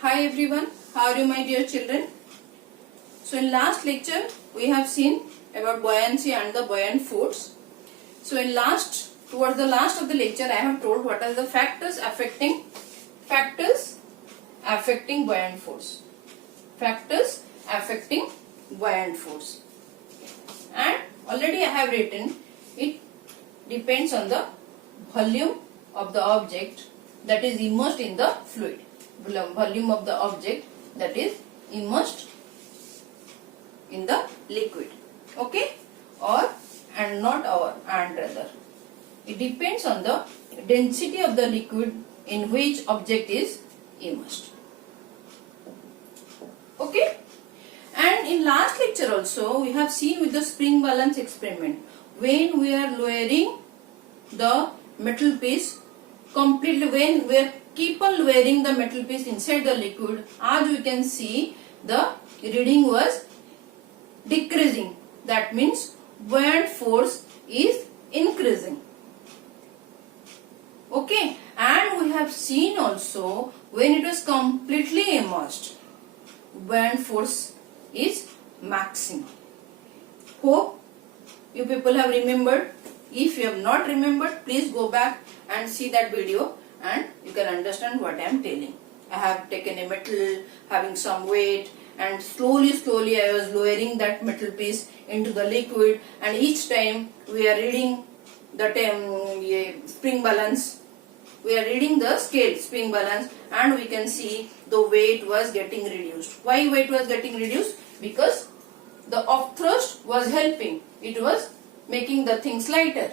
Hi everyone, how are you my dear children? So in last lecture we have seen about buoyancy and the buoyant force. So towards the last of the lecture I have told what are the factors affecting buoyant force. Factors affecting buoyant force. And already I have written it depends on the volume of the object that is immersed in the fluid. Volume of the object that is immersed in the liquid. Okay? And rather. It depends on the density of the liquid in which object is immersed. Okay? And in last lecture also we have seen with the spring balance experiment when we are lowering the metal piece completely, when we are keep on lowering the metal piece inside the liquid, as we can see the reading was decreasing. That means buoyant force is increasing. Okay, and we have seen also when it was completely immersed, buoyant force is maximum. Hope you people have remembered. If you have not remembered, please go back and see that video and you can understand what I am telling. I have taken a metal having some weight and slowly I was lowering that metal piece into the liquid, and each time we are reading the spring balance. We are reading the scale spring balance and we can see the weight was getting reduced. Why weight was getting reduced? Because the upthrust was helping. It was making the things lighter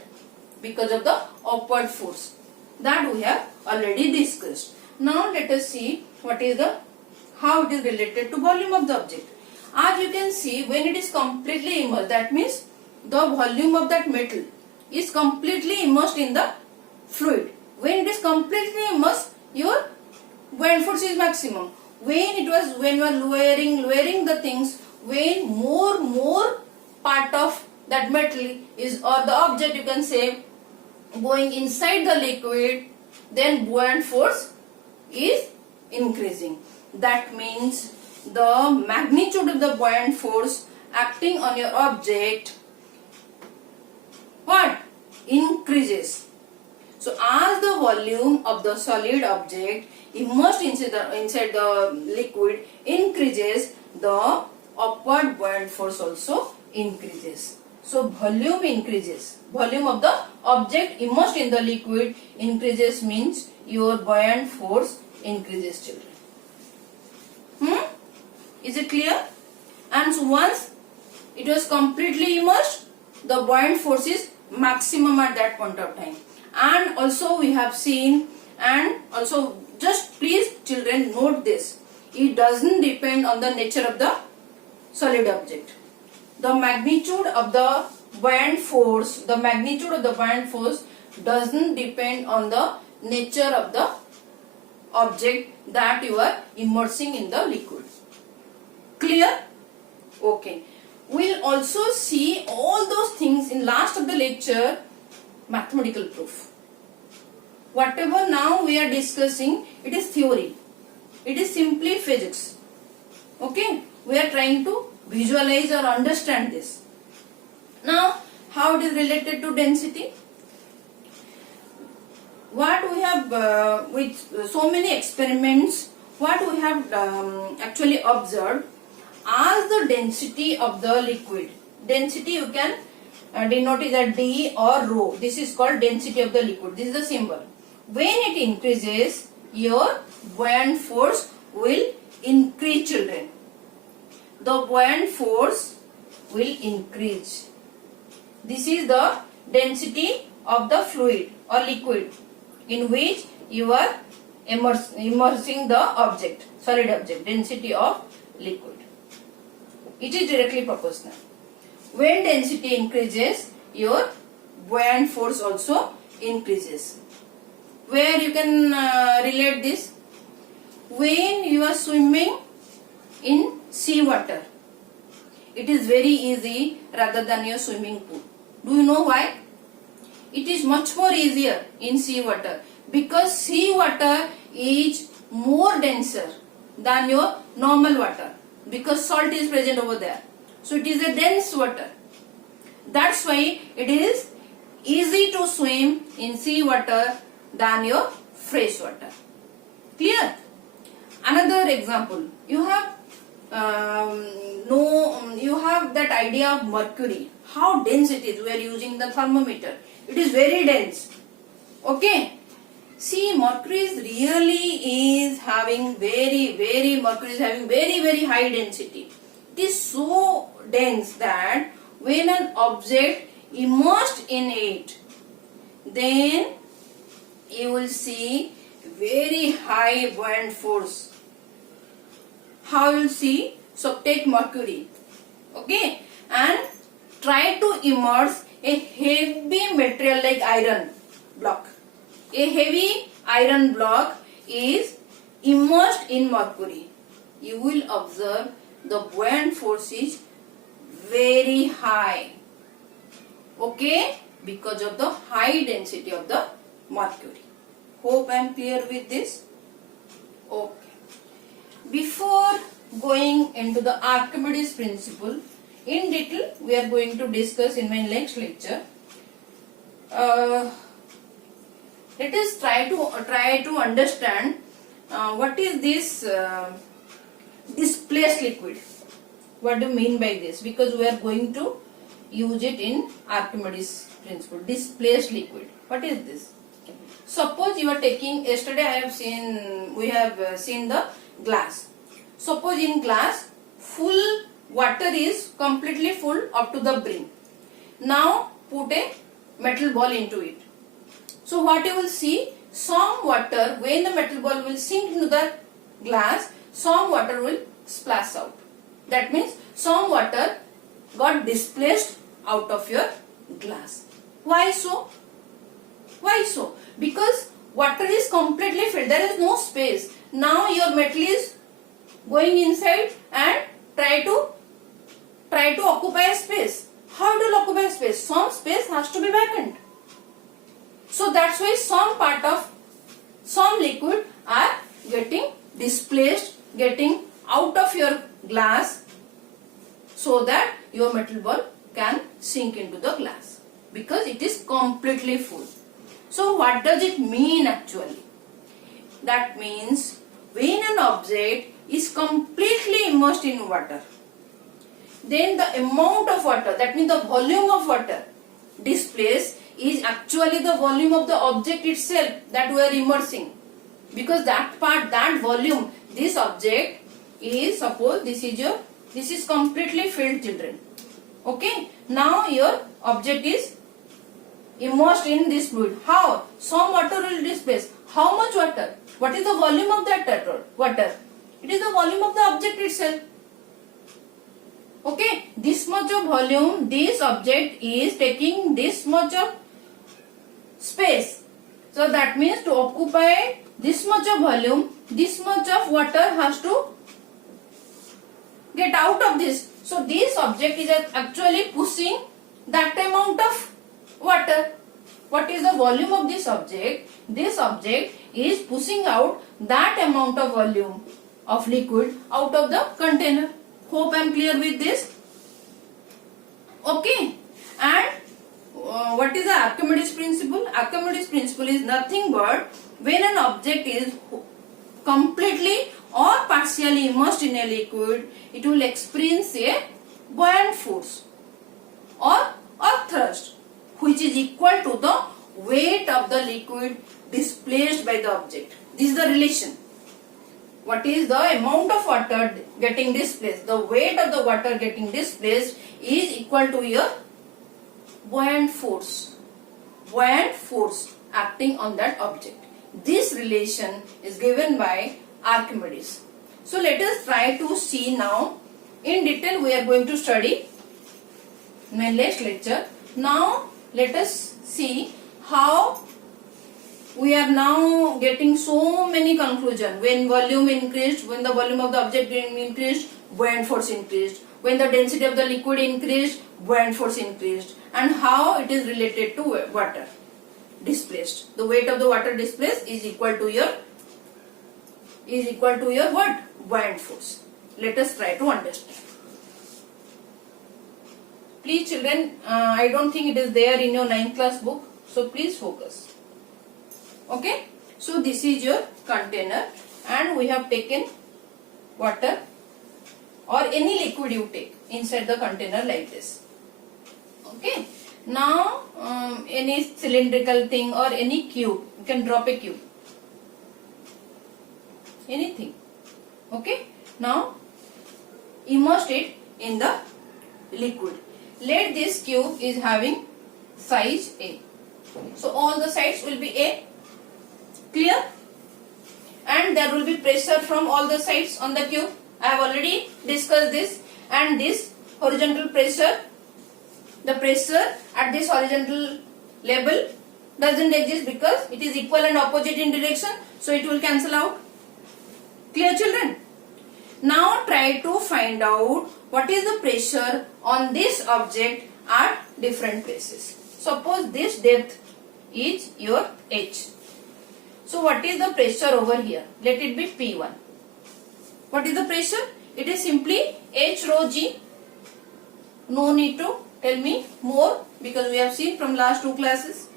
because of the upward force. That we have already discussed. Now let us see how it is related to volume of the object. As you can see, when it is completely immersed, that means the volume of that metal is completely immersed in the fluid. When it is completely immersed, your buoyant force is maximum. When you are lowering the things, when more part of that metal is, or the object you can say, going inside the liquid, then buoyant force is increasing. That means the magnitude of the buoyant force acting on your object increases. So as the volume of the solid object immersed inside the liquid increases, the upward buoyant force also increases. So volume increases. Volume of the object immersed in the liquid increases means your buoyant force increases, children. Is it clear? And so once it was completely immersed, the buoyant force is maximum at that point of time. And also we have seen, and also just please children note this, it doesn't depend on the nature of the solid object. The magnitude of the buoyant force doesn't depend on the nature of the object that you are immersing in the liquid. Clear? Okay. We'll also see all those things in last of the lecture, mathematical proof. Whatever now we are discussing, it is theory. It is simply physics. Okay? We are trying to visualize or understand this. Now, how it is related to density? What we have with so many experiments, what we have actually observed, as the density of the liquid, density you can denote it as D or rho. This is called density of the liquid. This is the symbol. When it increases, your buoyant force will increase, children. The buoyant force will increase. This is the density of the fluid or liquid in which you are immersing the object, solid object, density of liquid. It is directly proportional. When density increases, your buoyant force also increases. Where you can relate this? When you are swimming in sea water, it is very easy rather than your swimming pool. Do you know why? It is much more easier in sea water because sea water is more denser. than your normal water because salt is present over there. So it is a dense water. That's why it is easy to swim in sea water than your fresh water. Clear? Another example, you have you have that idea of mercury, how dense it is. We are using the thermometer. It is very dense. Okay. See, mercury is having very high density. It is so dense that when an object immersed in it, then you will see very high buoyant force. How you will see? So take mercury, okay, and try to immerse a heavy material like iron block. A heavy iron block is immersed in mercury. You will observe the buoyant force is very high. Okay, because of the high density of the mercury. Hope I am clear with this. Okay. Before going into the Archimedes principle in detail, we are going to discuss in my next lecture. Let us try to understand what is this displaced liquid. What do you mean by this? Because we are going to use it in Archimedes principle. Displaced liquid. What is this? Suppose you are taking, yesterday we have seen the glass. Suppose in glass full water is completely full up to the brim. Now put a metal ball into it. So what you will see, some water, when the metal ball will sink into the glass, some water will splash out. That means some water got displaced out of your glass. Why so? Why so? Because water is completely filled. There is no space. Now your metal is going inside and try to occupy a space. How it will occupy space? Some space has to be vacant. So that's why some liquid are getting displaced, getting out of your glass, so that your metal ball can sink into the glass because it is completely full. So what does it mean actually? That means when an object is completely immersed in water, then the amount of water, that means the volume of water displaced, is actually the volume of the object itself that we are immersing. Because that volume, this object is, suppose this is completely filled, children. Okay. Now your object is immersed in this fluid. How? Some water will displace. How much water? What is the volume of that water? It is the volume of the object itself. Okay. This much of volume, this object is taking this much of space. So that means to occupy this much of volume, this much of water has to get out of this. So this object is actually pushing that amount of water. What is the volume of this object? This object is pushing out that amount of volume of liquid out of the container. Hope I am clear with this. Okay. And what is the Archimedes principle? Archimedes principle is nothing but when an object is completely or partially immersed in a liquid, it will experience a buoyant force or thrust, which is equal to the weight of the liquid displaced by the object. This is the relation. What is the amount of water getting displaced? The weight of the water getting displaced is equal to your buoyant force. Buoyant force acting on that object. This relation is given by Archimedes. So let us try to see now in detail. We are going to study in my next lecture. Now let us see how we are now getting so many conclusions. When volume increased, when the volume of the object increased, buoyant force increased. When the density of the liquid increased, buoyant force increased. And how it is related to water displaced. The weight of the water displaced is equal to your is equal to your what? Buoyant force. Let us try to understand. Please children, I don't think it is there in your 9th class book. So please focus. Okay. So this is your container and we have taken water or any liquid you take inside the container like this. Okay. Now any cylindrical thing or any cube, you can drop a cube. Anything. Okay. Now immerse it in the liquid. Let this cube is having size A. So all the sides will be A. Clear? And there will be pressure from all the sides on the cube. I have already discussed this. And this horizontal pressure, the pressure at this horizontal level doesn't exist because it is equal and opposite in direction. So it will cancel out. Clear children? Now try to find out what is the pressure on this object at different places. Suppose this depth is your H. So what is the pressure over here? Let it be P1. What is the pressure? It is simply H rho G. No need to tell me more because we have seen from last 2 classes.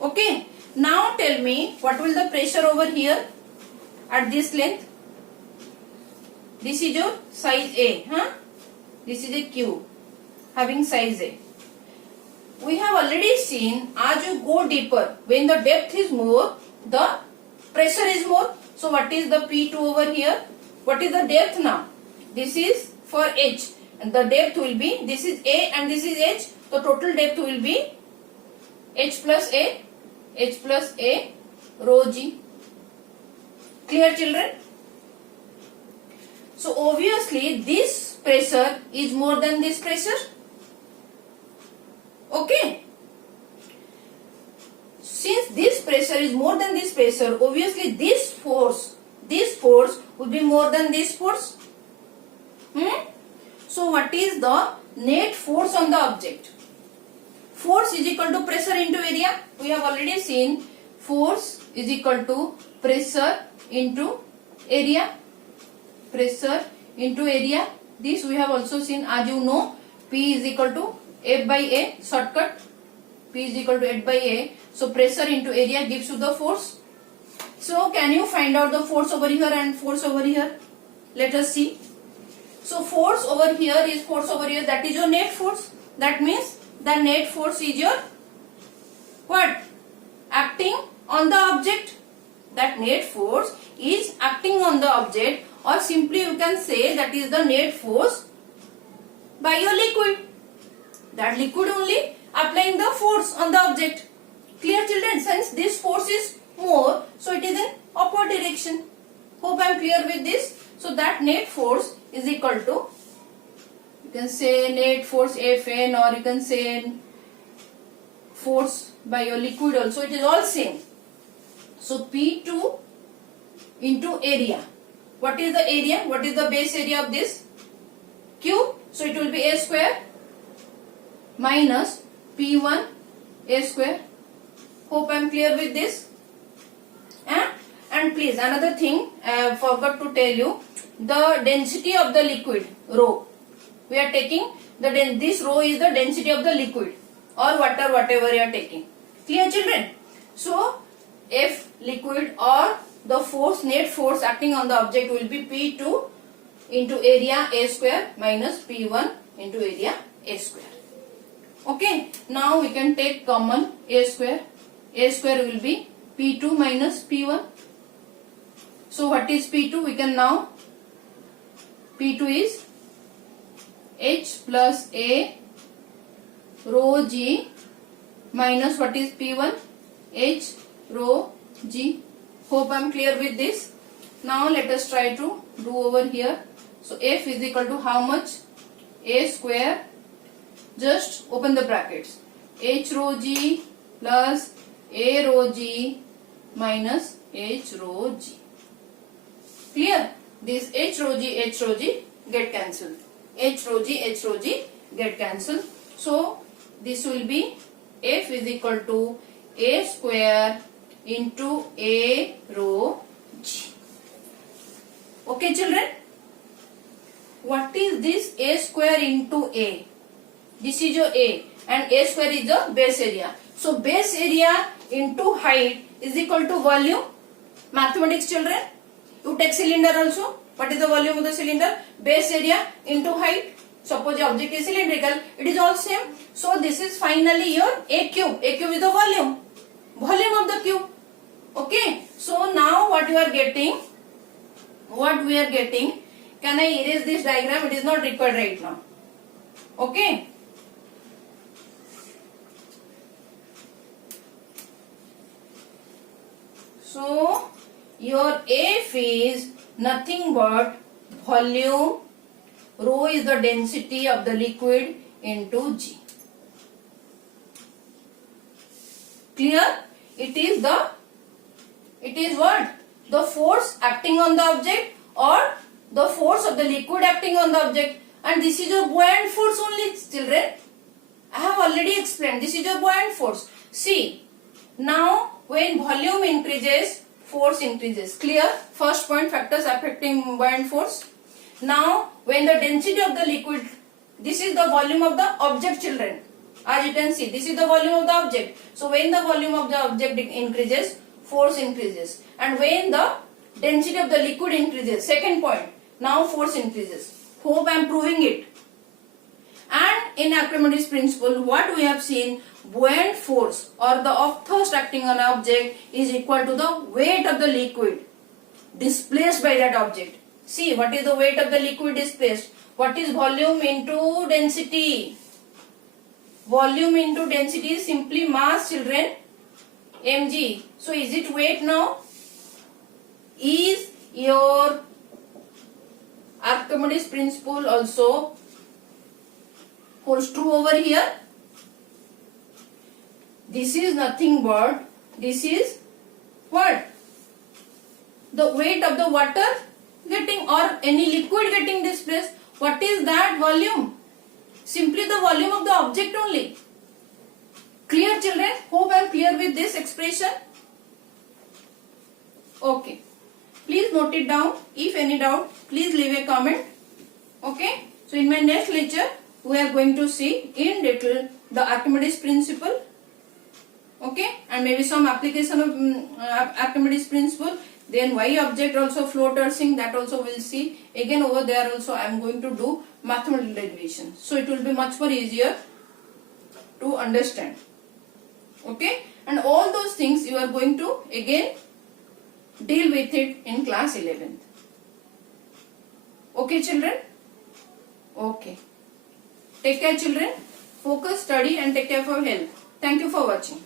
Okay. Now tell me what will the pressure over here at this length? This is your size A. This is a cube having size A. We have already seen as you go deeper, when the depth is more, the pressure is more. So what is the P2 over here? What is the depth now? This is for H. And the depth will be, this is A and this is H. The total depth will be H plus A rho G. Clear children? So obviously this pressure is more than this pressure. Okay. Since this pressure is more than this pressure, obviously this force will be more than this force. So what is the net force on the object? Force is equal to pressure into area. We have already seen force is equal to pressure into area. Pressure into area. This we have also seen, as you know, P is equal to F by A, shortcut. P is equal to F by A. So pressure into area gives you the force. So can you find out the force over here and force over here? Let us see. So force over here is force over here. That is your net force. That means the net force is your what? Acting on the object. That net force is acting on the object, or simply you can say that is the net force by your liquid. That liquid only applying the force on the object. Clear children? Since this force is more, so it is in upward direction. Hope I am clear with this. So that net force is equal to, you can say net force Fn, or you can say force by your liquid also. It is all same. So P2 into area. What is the area? What is the base area of this cube? So it will be A square minus P1 A square. Hope I am clear with this. And please, another thing I forgot to tell you, the density of the liquid rho. We are taking this rho is the density of the liquid or water, whatever you are taking. Clear children? So F liquid or the force, net force acting on the object will be P2 into area A square minus P1 into area A square. Okay. Now we can take common A square. A square will be P2 minus P1. So what is P2? We can now, P2 is H plus A rho G minus what is P1? H rho G. Hope I am clear with this. Now let us try to do over here. So F is equal to how much? A square. Just open the brackets. H rho G plus A rho G minus H rho G. Clear? This H rho G get cancelled. H rho G get cancelled. So this will be F is equal to A square into A rho G. Okay children? What is this A square into A? This is your A and A square is the base area. So base area into height is equal to volume. Mathematics children, you take cylinder also. What is the volume of the cylinder? Base area into height. Suppose the object is cylindrical, it is all same. So this is finally your A cube. A cube is the volume. Volume of the cube. Okay. So now what you are getting? What we are getting? Can I erase this diagram? It is not required right now. Okay. So your F is nothing but volume, rho is the density of the liquid into G. Clear? It is what? The force acting on the object or the force of the liquid acting on the object, and this is your buoyant force only children. I have already explained. This is your buoyant force. See, now when volume increases, force increases. Clear? First point, factors affecting buoyant force. Now when the density of the liquid, this is the volume of the object children. As you can see, this is the volume of the object. So when the volume of the object increases, force increases. And when the density of the liquid increases, second point, now force increases. Hope I am proving it. And in Archimedes principle, what we have seen, buoyant force or the of thrust acting on an object is equal to the weight of the liquid displaced by that object. See, what is the weight of the liquid displaced? What is volume into density? Volume into density is simply mass children, mg. So is it weight now? Is your Archimedes principle also holds true over here? This is nothing but, this is what? The weight of the water getting or any liquid getting displaced. What is that volume? Simply the volume of the object only. Clear children? Hope I am clear with this expression. Okay. Please note it down. If any doubt, please leave a comment. Okay. So in my next lecture, we are going to see in detail the Archimedes principle. Okay. And maybe some application of Archimedes principle. Then why object also float or sink, that also we'll see. Again over there also I am going to do mathematical derivation. So it will be much more easier to understand. Okay. And all those things you are going to again deal with it in class 11th. Okay children? Okay. Take care children. Focus, study and take care of your health. Thank you for watching.